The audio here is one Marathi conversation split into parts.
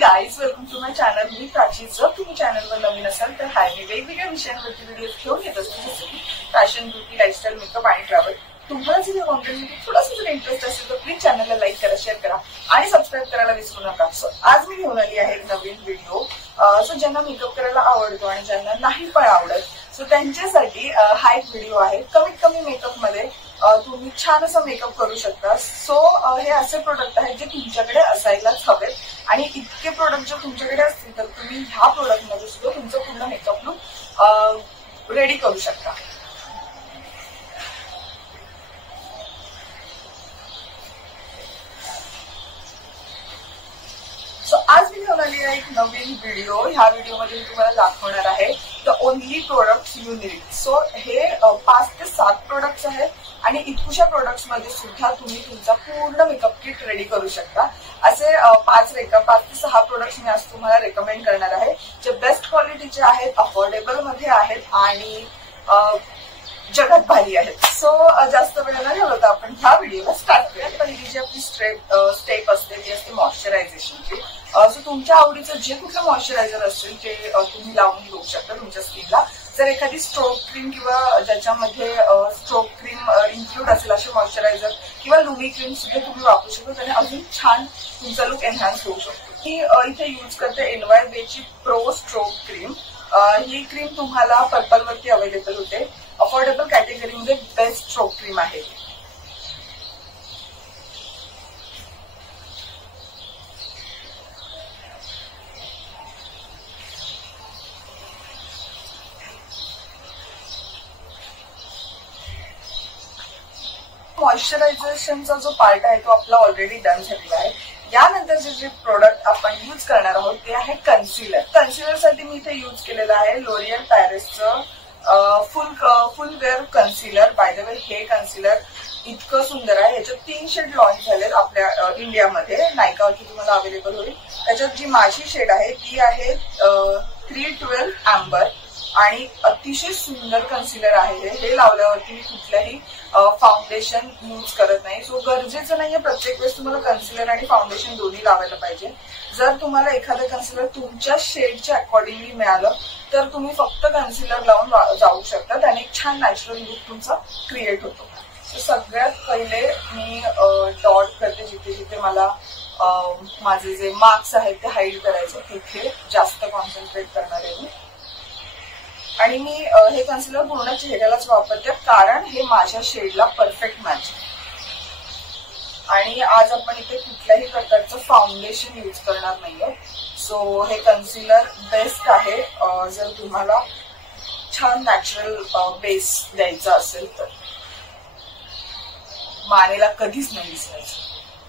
Guys, welcome to my channel. मी प्राची. जर तुम्ही चॅनलवर नवीन असाल तर मी वेगवेगळ्या विषयांवरती व्हिडिओ घेऊन येत असते, जसे की फॅशन, ब्युटी, लाईफस्टाईल, मेकअप आणि ट्रॅव्हल. तुम्हाला जर या कॉन्टेंटमध्ये थोडासा जर इंटरेस्ट असेल तर प्लीज चॅनलला लाईक करा, शेअर करा आणि सबस्क्राईब करायला विसरू नका. सो आज मी घेऊन आली आहे एक नवीन व्हिडिओ. सो ज्यांना मेकअप करायला आवडतो आणि ज्यांना नाही पण आवडत, सो त्यांच्यासाठी हा एक व्हिडिओ आहे. कमीत कमी मेकअप मध्ये तुम्ही छान असं मेकअप करू शकता. सो हे असे प्रोडक्ट आहेत जे तुमच्याकडे असायलाच हवेत आणि इतके प्रोडक्ट जर तुमच्याकडे असतील तर तुम्ही ह्या प्रोडक्ट मध्ये सुद्धा तुमचं पूर्ण मेकअप लुक रेडी करू शकता. सो आज मी घेऊन आली आहे एक नवीन व्हिडिओ. ह्या व्हिडिओमध्ये मी तुम्हाला दाखवणार आहे the only products you need. So हे 5 ते 7 प्रोडक्ट्स आहेत आणि इतकुशा प्रोडक्ट्स मध्ये सुद्धा तुम्ही तुमचा पूर्ण मेकअप किट रेडी करू शकता. असे 5 ते 6 प्रोडक्ट्स मी आज तुम्हाला रेकमेंड करणार आहे, जे बेस्ट क्वालिटीचे आहेत, अफोर्डेबल मध्ये आहेत आणि जगात भारी आहेत. सो जास्त वेळ न घालवता आपण ह्या व्हिडिओला स्टार्ट करूया. पहिली जी आपली स्टेप असते ती असते मॉइश्चरायझेशनची. सो तुमच्या आवडीचं जे कुठलं मॉइश्चरायझर असेल ते तुम्ही लावून घेऊ शकता तुमच्या स्किनला. जर एखादी स्ट्रोक क्रीम किंवा ज्याच्यामध्ये स्ट्रोक क्रीम इन्क्लूड असेल असे मॉइश्चरायझर किंवा लुमी क्रीम सुद्धा तुम्ही वापरू शकता, त्याने अजून छान तुमचा लुक एनहान्स होऊ शकतो. मी इथे यूज करते NYBayची प्रो स्ट्रोक क्रीम. ही क्रीम तुम्हाला पर्पल वरती अवेलेबल होते. अफोर्डेबल कॅटेगरीमध्ये बेस्ट स्ट्रोक क्रीम आहे. मॉइश्चरायझेशनचा जो पार्ट आहे तो आपला ऑलरेडी डन झालेला आहे. यानंतर जे प्रोडक्ट आपण यूज करणार आहोत ते आहे कन्सिलर. कन्सिलरसाठी मी इथे यूज केलेलं आहे लोरियल पॅरिसचं full wear concealer. By the way हे कन्सिलर इतकं सुंदर आहे. ह्याच्यात 3 शेड लॉन्च झालेत आपल्या इंडियामध्ये. नायकावरती तुम्हाला अवेलेबल होईल. त्याच्यात जी माझी शेड आहे ती आहे 312 अँबर आणि अतिशय सुंदर कन्सिलर आहे. हे लावल्यावरती मी कुठल्याही फाउंडेशन यूज करत नाही. सो गरजेचं नाहीये प्रत्येक वेळेस तुम्हाला कन्सिलर आणि फाउंडेशन दोन्ही लावायला पाहिजे. जर तुम्हाला एखादं कन्सिलर तुमच्या शेडच्या अकॉर्डिंगली मिळालं तर तुम्ही फक्त कन्सिलर लावून जाऊ शकता. त्याने एक छान नॅचरल लुक तुमचा क्रिएट होतो. सगळ्यात पहिले मी डॉट करते जिथे जिथे मला माझे जे मार्क्स आहेत ते हाईड करायचे, तिथे जास्त कॉन्सन्ट्रेट करणार आहे मी. आणि मी हे कन्सिलर पूर्ण चेहऱ्यालाच वापरते कारण हे माझ्या शेडला परफेक्ट मॅच. आणि आज आपण इथे कुठल्याही प्रकारचं फाउंडेशन यूज करणार नाहीये. सो हे कन्सिलर बेस्ट आहे जर तुम्हाला छान नॅचरल बेस द्यायचा असेल तर. मानेला कधीच नाही दिसायचं.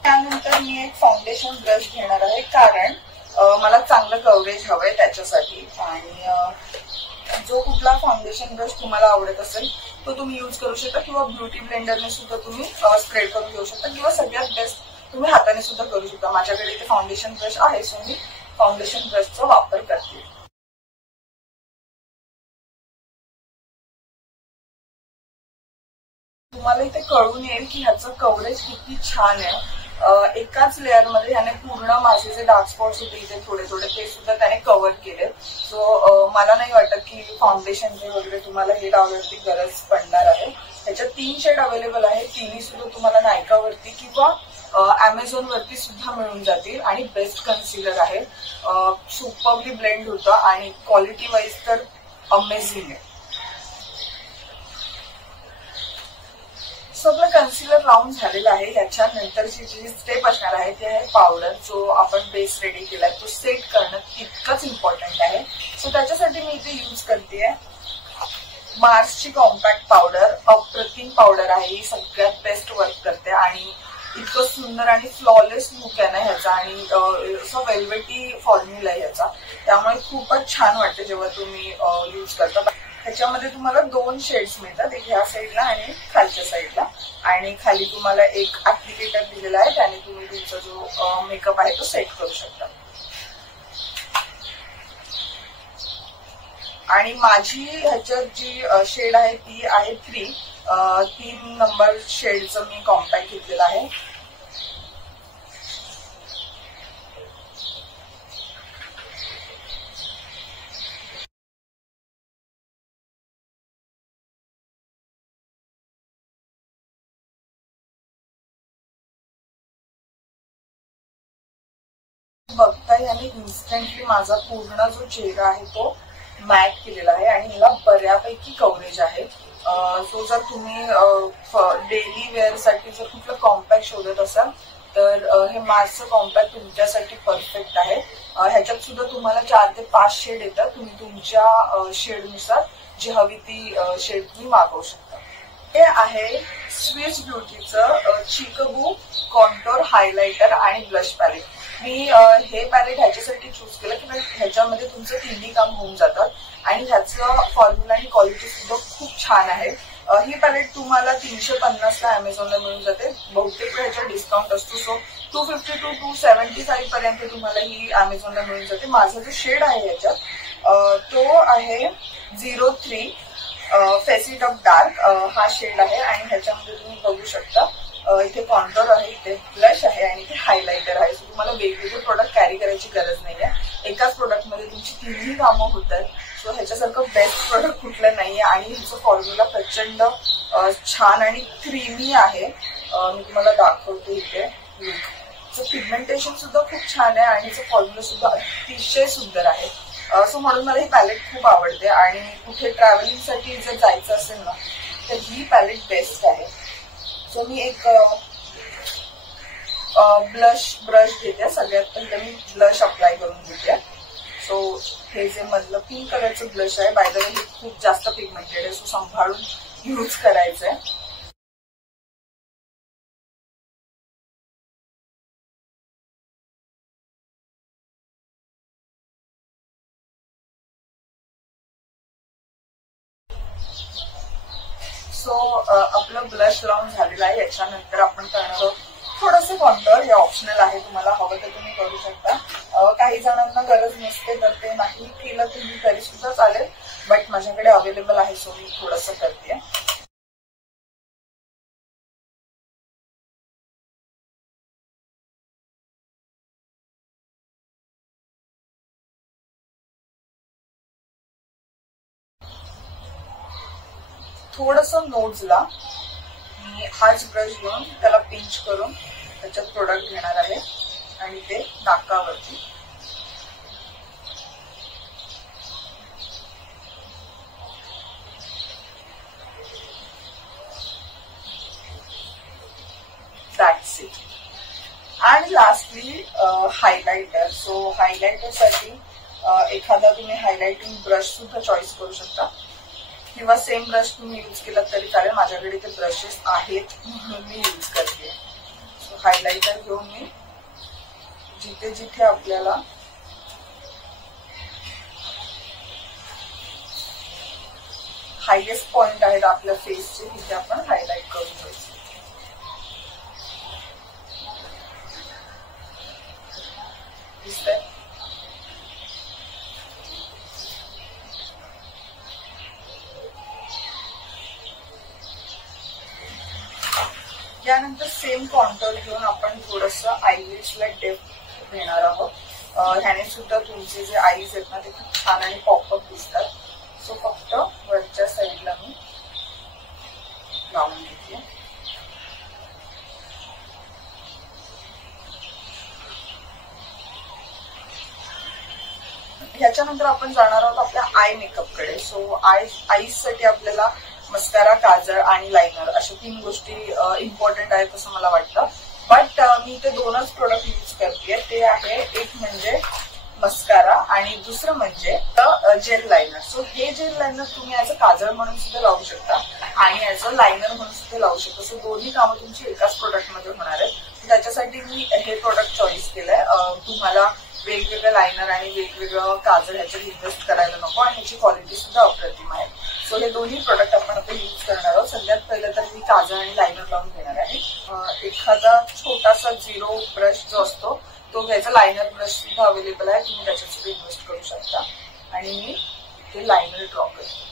त्यानंतर मी एक फाउंडेशन ब्रश घेणार आहे कारण मला चांगलं कव्हरेज हवंय त्याच्यासाठी. आणि जो कुठला फाउंडेशन ब्रश तुम्हाला आवडत असेल तो तुम्ही यूज करू शकता किंवा ब्युटी ब्लेंडरने सुद्धा तुम्ही स्प्रेड करून घेऊ शकता किंवा सगळ्यात बेस्ट तुम्ही हाताने सुद्धा करू शकता. माझ्याकडे इथे फाउंडेशन ब्रश आहे, सो मी फाउंडेशन ब्रशचा वापर करते. तुम्हाला इथे कळून येईल की ह्याचं कव्हरेज किती छान आहे. एकाच लेअरमध्ये ह्याने पूर्ण माझे जे डार्क स्पॉट्स होते इथे थोडे थोडे ते सुद्धा त्याने कव्हर केले. सो मला नाही वाटत की फाउंडेशनचे वगैरे तुम्हाला हे लावण्याची गरज पडणार आहे. ह्याच्यात 3 शेड अवेलेबल आहे. तिन्ही सुद्धा तुम्हाला नायकावरती किंवा अमेझॉन वरती सुद्धा मिळून जातील आणि बेस्ट कन्सिलर आहे. सुपरली ब्लेंड होतं आणि क्वालिटी वाईज तर अमेझिंग आहे. सो आपलं कन्सिलर लावून झालेलं आहे. याच्यानंतरची जी स्टेप असणार आहे ती आहे पावडर. जो आपण बेस रेडी केलाय तो सेट करणं तितकंच इम्पॉर्टंट आहे. सो त्याच्यासाठी मी इथे यूज करते मार्सची कॉम्पॅक्ट पावडर. अप्रतिम पावडर आहे ही, सगळ्यात बेस्ट वर्क करते आणि इतकं सुंदर आणि फ्लॉलेस लुक आहे ना ह्याचा आणि असं वेल्वेटी फॉर्म्युला आहे ह्याचा, त्यामुळे खूपच छान वाटते जेव्हा तुम्ही यूज करता. ह्याच्यामध्ये तुम्हाला 2 शेड्स मिळतात, एक ह्या साईडला आणि खालच्या साईडला. आणि खाली तुम्हाला एक ऍप्लिकेटर दिलेला आहे, त्याने तुम्ही तुमचा जो मेकअप आहे तो सेट करू शकता. आणि माझी ह्याच्यात जी शेड आहे ती आहे 3 नंबर शेडचं मी कॉम्पॅक्ट घेतलेलं आहे. बघताय याने इन्स्टंटली माझा पूर्ण जो चेहरा आहे तो मॅट केलेला आहे आणि याला बऱ्यापैकी कव्हरेज आहे. सो जर तुम्ही डेली वेअर साठी जर कुठलं कॉम्पॅक्ट शोधत असाल तर हे मार्सचं कॉम्पॅक्ट तुमच्यासाठी परफेक्ट आहे. ह्याच्यात सुद्धा तुम्हाला 4 ते 5 शेड येतात. तुम्ही तुमच्या शेडनुसार जी हवी ती शेड तुम्ही मागवू शकता. हे आहे स्विस ब्युटीचं चिकबू कॉन्टोर हायलायटर आणि ब्लश पॅलेट. मी हे पॅलेट ह्याच्यासाठी चूज केलं की ह्याच्यामध्ये तुमचं तिन्ही काम होऊन जातात आणि ह्याचं फॉर्म्युला आणि क्वालिटी सुद्धा खूप छान आहे. ही पॅलेट तुम्हाला 350 ला अमेझॉनला मिळून जाते. बहुतेक ह्याचा डिस्काउंट असतो. सो 250 to 275 पर्यंत तुम्हाला ही अमेझॉनला मिळून जाते. माझा जो शेड आहे ह्याच्यात तो आहे 03 फेसिड ऑफ डार्क हा शेड आहे आणि ह्याच्यामध्ये तुम्ही बघू शकता इथे कॉन्टोर आहे, इथे ब्लश आहे आणि इथे हायलायटर आहे. सो तुम्हाला वेगवेगळे प्रोडक्ट कॅरी करायची गरज नाहीये. एकाच प्रोडक्टमध्ये तुमची तिन्ही कामं होतात. सो ह्याच्यासारखं बेस्ट प्रोडक्ट कुठलं नाहीये आणि ह्याचं फॉर्म्युला प्रचंड छान आणि क्रीमी आहे. मी तुम्हाला दाखवते इथे. ह्याचं पिगमेंटेशन सुद्धा खूप छान आहे आणि ह्याचं फॉर्म्युला सुद्धा अतिशय सुंदर आहे. सो म्हणून मला ही पॅलेट खूप आवडते आणि कुठे ट्रॅव्हलिंगसाठी जर जायचं असेल ना तर ही पॅलेट बेस्ट आहे. सो मी एक ब्रश घेते. सगळ्यात पहिले मी ब्लश अप्लाय करून घेते. सो हे जे मधलं पिंक कलरचं ब्लश आहे, बाय द वे हे खूप जास्त पिगमेंटेड आहे. सो सांभाळून यूज करायचंय. सो आपलं ब्लश लावून झालेलं आहे. याच्यानंतर आपण करणार आहोत थोडंसं कॉन्टोर. हे ऑप्शनल आहे, तुम्हाला हवं तर तुम्ही करू शकता. काही जणांना गरज नसते तर ते नाही केलं तुम्ही तरी सुद्धा चालेल, बट माझ्याकडे अवेलेबल आहे सो मी थोडंसं करते. थोडंसं नोजला मी हाच ब्रश घेऊन त्याला पिंच करून त्याच्यात प्रोडक्ट घेणार आहे आणि ते नाकावरती दॅट्स इट. आणि लास्टली हायलायटर. सो हायलायटर साठी एखादा तुम्ही हायलायटिंग ब्रश सुद्धा चॉईस करू शकता किंवा सेम ब्रश तुम्ही यूज केला तरी चालेल. माझ्याकडे ते ब्रशेस आहेत म्हणून मी यूज करते. सो हायलायटर घेऊन मी जिथे जिथे आपल्याला हायएस्ट पॉइंट आहेत आपल्या फेसचे तिथे आपण हायलाइट करून घ्यायचं. दिसतंय? यानंतर सेम कॉन्टोर घेऊन आपण थोडंसं आयलिड्सला डेप्थ देणार आहोत. ह्याने सुद्धा तुमचे जे आईज आहेत ना ते खूप छान आणि पॉपअप दिसतात. सो फक्त वरच्या साईडला मी लावून घेते. ह्याच्यानंतर आपण जाणार आहोत आपल्या आय मेकअपकडे. सो आईज साठी आपल्याला मस्कारा, काजळ आणि लायनर अशा 3 गोष्टी इम्पॉर्टंट आहेत असं मला वाटतं. बट मी ते 2च प्रोडक्ट यूज करते. ते आहे एक म्हणजे मस्कारा आणि दुसरं म्हणजे जेल लायनर. सो हे जेल लायनर तुम्ही ऍज अ काजळ म्हणून सुद्धा लावू शकता आणि ऍज अ लायनर म्हणून सुद्धा लावू शकता. सो दोन्ही कामं तुमची एकाच प्रोडक्टमध्ये होणार आहेत. त्याच्यासाठी मी हे प्रोडक्ट चॉईस केलंय. तुम्हाला वेगवेगळं लायनर आणि वेगवेगळं काजळ ह्याच्यात इन्व्हेस्ट करायला नको आणि ह्याची क्वालिटी सुद्धा अप्रतिम आहे. सो हे दोन्ही प्रोडक्ट आपण आता यूज करणार आहोत. सगळ्यात पहिलं तर मी काजळ आणि लायनर लावून घेणार आहे. एखादा छोटासा 0 ब्रश जो असतो तो घ्यायचा. लायनर ब्रश सुद्धा अवेलेबल आहे, तुम्ही त्याच्यात सुद्धा इन्व्हेस्ट करू शकता. आणि मी ते लायनर ड्रॉ करते.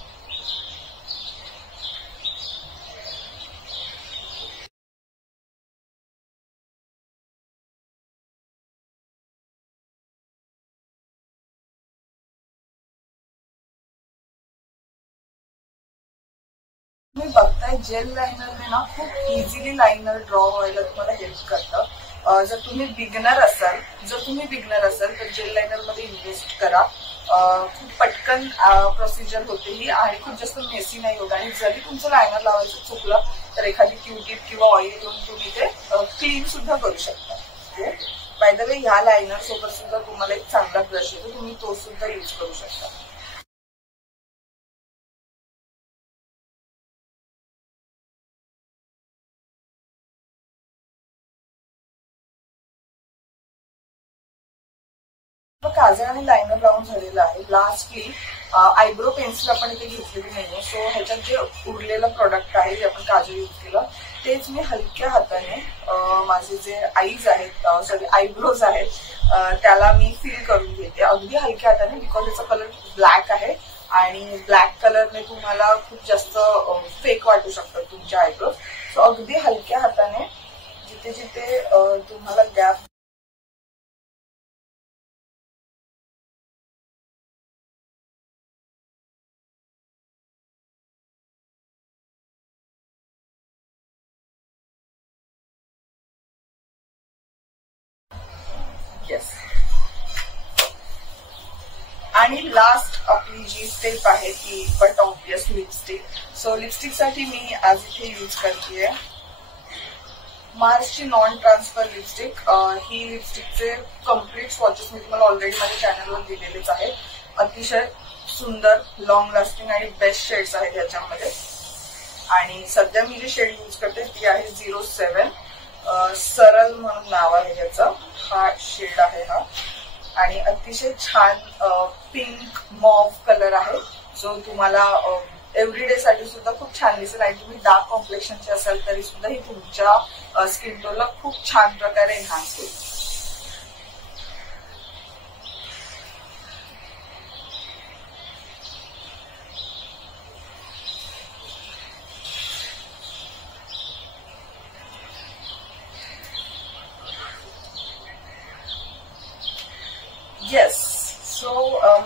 तुम्ही बघताय जेल लायनरने ना खूप इझिली लायनर ड्रॉ व्हायला तुम्हाला हेल्प करतं. जर तुम्ही बिगनर असाल तर जेल लायनर मध्ये इन्व्हेस्ट करा. खूप पटकन प्रोसिजर होते ही आणि खूप जास्त मेसी नाही होत. आणि जरी तुमचं लायनर लावायचं चुकलं तर एखादी क्यूटिप किंवा ऑइल घेऊन तुम्ही ते क्लीन सुद्धा करू शकता. बाय द वे ह्या लायनर सोबत सुद्धा तुम्हाला एक चांगला ब्रश येतो, तुम्ही तो सुद्धा यूज करू शकता. काजळ आणि लायनर लावून झालेलं आहे. लास्टली आयब्रो पेन्सिल आपण इथे घेतलेली नाहीये. सो ह्याच्यात जे उरलेलं प्रोडक्ट आहे जे आपण काजळ यूज केलं तेच मी हलक्या हाताने माझे जे आईज आहेत सॉरी आयब्रोज आहेत त्याला मी फिल करून घेते अगदी हलक्या हाताने. बिकॉज याचा कलर ब्लॅक आहे आणि ब्लॅक कलरने तुम्हाला खूप जास्त फेक वाटू शकतात तुमच्या आयब्रोज. सो अगदी हलक्या हाताने जिथे जिथे तुम्हाला गॅप येस. आणि लास्ट आपली जी स्टेप आहे ती बट ऑब्वियस लिपस्टिक. सो लिपस्टिकसाठी मी आज इथे यूज करतेय मार्सची नॉन ट्रान्सफर लिपस्टिक. ही लिपस्टिकचे कम्प्लीट स्वॉचेस मी तुम्हाला ऑलरेडी माझ्या चॅनलवर दिलेलेच आहेत. अतिशय सुंदर, लॉंग लास्टिंग आणि बेस्ट शेड्स आहेत याच्यामध्ये. आणि सध्या मी जी शेड यूज करते ती आहे 07 सरल म्हणून नाव आहे याचं. हा शेड आहे हा आणि अतिशय छान पिंक मॉव कलर आहे जो तुम्हाला एव्हरीडे साठी सुद्धा खूप छान दिसेल. आणि तुम्ही डार्क कॉम्प्लेक्शनचे असाल तरी सुद्धा ही तुमच्या स्किन टोनला खूप छान प्रकारे एनहान्स होईल. येस. सो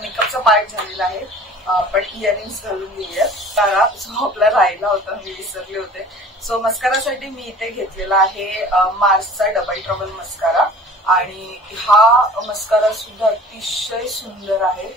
मेकअपचा पार्ट झालेला आहे. आपण इयरिंग्स घालून घेऊयात. तारा जो आपला राहिला होता मी विसरले होते. सो मस्कारासाठी मी इथे घेतलेला आहे मार्सचा डबल ट्रबल मस्कारा. आणि हा मस्कारा सुद्धा अतिशय सुंदर आहे.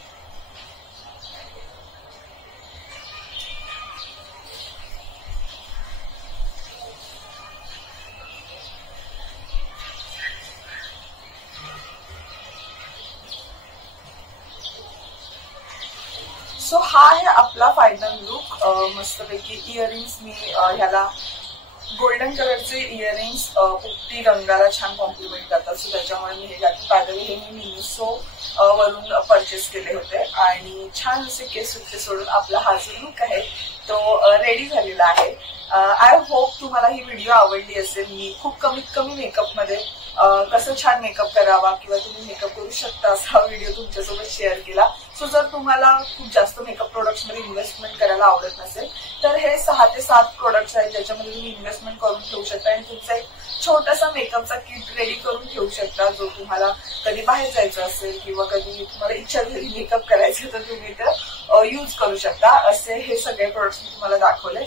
सो हा आहे आपला फायनल लुक. मस्तपैकी इयरिंग्स मी ह्याला गोल्डन कलरचे इयरिंग्स पोपटी रंगाला छान कॉम्प्लिमेंट करतात. सो त्याच्यामुळे मी हे घातले. पाहिजे हे मी मिनिसो वरून परचेस केले होते. आणि छान असे केस सुट्टे सोडून आपला हा जो लुक आहे तो रेडी झालेला आहे. आय होप तुम्हाला ही व्हिडिओ आवडली असेल. मी खूप कमीत कमी मेकअपमध्ये कसं छान मेकअप करावा किंवा तुम्ही मेकअप करू शकता असा व्हिडिओ तुमच्यासोबत शेअर केला. सो जर तुम्हाला खूप जास्त मेकअप प्रोडक्ट्स मध्ये इन्व्हेस्टमेंट करायला आवडत नसेल तर हे 6 ते 7 प्रोडक्ट्स आहेत ज्याच्यामध्ये तुम्ही इन्व्हेस्टमेंट करून ठेवू शकता आणि तुमचा एक छोटासा मेकअपचा किट रेडी करून ठेवू शकता. जो तुम्हाला कधी बाहेर जायचं असेल किंवा कधी तुम्हाला इच्छा झाली मेकअप करायचं तर तुम्ही तर यूज करू शकता. असे हे सगळे प्रोडक्ट्स मी तुम्हाला दाखवले.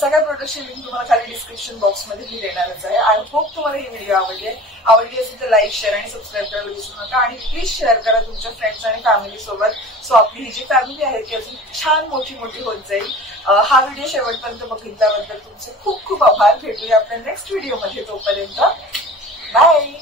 सगळ्या प्रोडक्टची लिंक तुम्हाला खाली डिस्क्रिप्शन बॉक्समध्ये मी देणारच आहे. आय होप तुम्हाला ही व्हिडिओ आवडली असेल तर लाईक, शेअर आणि सबस्क्राईब करायला विसरू नका. आणि प्लीज शेअर करा तुमच्या फ्रेंड्स आणि फॅमिली सोबत. सो आपली ही जी फॅमिली आहे ती अजून छान मोठी होत जाईल. हा व्हिडिओ शेवटपर्यंत बघितल्याबद्दल तुमचे खूप खूप आभार. भेटूया आपल्या नेक्स्ट व्हिडिओमध्ये. तोपर्यंत बाय.